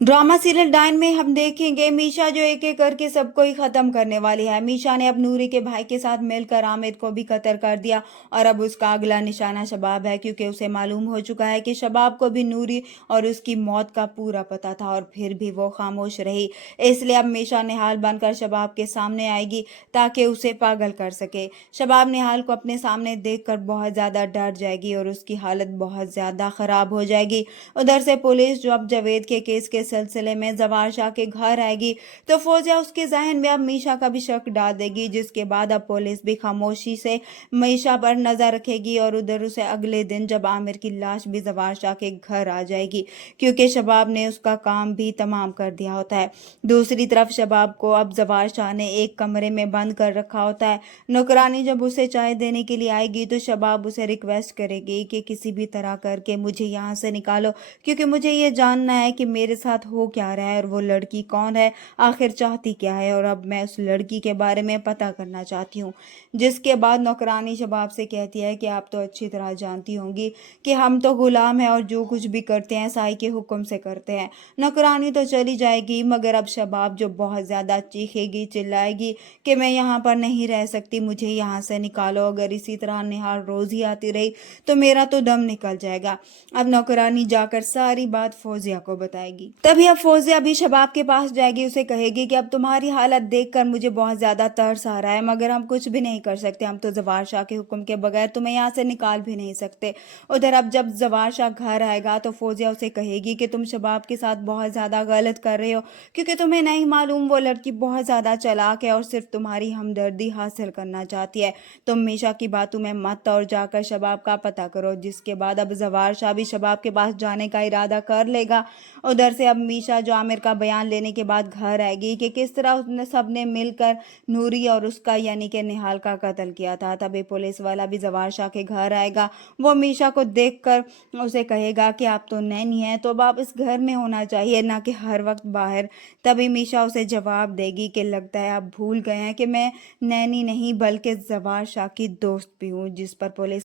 Drama serial dine में हम देखेंगे मीशा जो एक एक करके सबको ही खत्म करने वाली है। मीशा ने अब नूरी के भाई के साथ मिलकर आमिर को भी कत्ल कर दिया और अब उसका अगला निशाना शबाब है, क्योंकि उसे मालूम हो चुका है कि शबाब को भी नूरी और उसकी मौत का पूरा पता था और फिर भी वो खामोश रही। इसलिए अब मीशा निहाल बनकर शबाब के सामने आएगी ताकि उसे पागल कर सके। शबाब निहाल को अपने सामने देखकर बहुत ज्यादा डर जाएगी और उसकी हालत बहुत ज्यादा खराब हो जाएगी। उधर से पुलिस जो अब जावेद के केस के सिलसिले में जवार शाह के घर आएगी तो फौजिया उसके जहन में अब मीशा का भी शक डाल देगी, जिसके बाद अब पुलिस भी खामोशी से मीशा पर नजर रखेगी और उधर उसे अगले दिन जब आमिर की लाश भी जवार शाह के घर आ जाएगी, क्योंकि शबाब ने उसका काम भी तमाम कर दिया होता है। दूसरी तरफ शबाब को अब जवार शाह ने एक कमरे में बंद कर रखा होता है। नौकरानी जब उसे चाय देने के लिए आएगी तो शबाब उसे रिक्वेस्ट करेगी कि किसी भी तरह करके मुझे यहाँ से निकालो, क्योंकि मुझे ये जानना है कि मेरे साथ हो क्या रहा है और वो लड़की कौन है, आखिर चाहती क्या है, और अब मैं उस लड़की के बारे में पता करना चाहती हूँ। जिसके बाद नौकरानी शबाब से कहती है कि आप तो अच्छी तरह जानती होंगी कि हम तो गुलाम हैं और जो कुछ भी करते हैं साई के हुक्म से करते हैं। नौकरानी तो चली जाएगी, मगर अब शबाब जो बहुत ज़्यादा चीखेगी चिल्लाएगी कि मैं यहाँ पर नहीं रह सकती, मुझे यहाँ से निकालो, अगर इसी तरह निहाल रोज़ ही आती रही तो मेरा तो दम निकल जाएगा। अब नौकरानी जाकर सारी बात फौजिया को बताएगी। तभी अब फौजिया भी शबाब के पास जाएगी, उसे कहेगी कि अब तुम्हारी हालत देखकर मुझे बहुत ज्यादा तरस आ रहा है, मगर हम कुछ भी नहीं कर सकते, हम तो जवार शाह के हुक्म के बगैर तुम्हें यहाँ से निकाल भी नहीं सकते। उधर अब जब जवार शाह घर आएगा तो फौजिया उसे कहेगी कि तुम शबाब के साथ बहुत ज्यादा गलत कर रहे हो, क्योंकि तुम्हें नहीं मालूम वो लड़की बहुत ज्यादा चालाक है और सिर्फ तुम्हारी हमदर्दी हासिल करना चाहती है। तुम मीशा की बातों में मत और जाकर शबाब का पता करो। जिसके बाद अब जवार शाह भी शबाब के पास जाने का इरादा कर लेगा। उधर से अब मीशा जो आमिर का बयान लेने के बाद घर आएगी कि किस तरह उसने सबने मिलकर नूरी और उसका यानी कि निहाल का कत्ल किया था। तभी पुलिस वाला भी जवार शाह के घर आएगा। वो मीशा को देखकर उसे कहेगा कि आप तो नैनी हैं, तो अब आप इस घर में होना चाहिए, ना कि हर वक्त बाहर। तभी मीशा उसे जवाब देगी कि लगता है आप भूल गए हैं कि मैं नैनी नहीं बल्कि जवार शाह की दोस्त भी हूँ। जिस पर पुलिस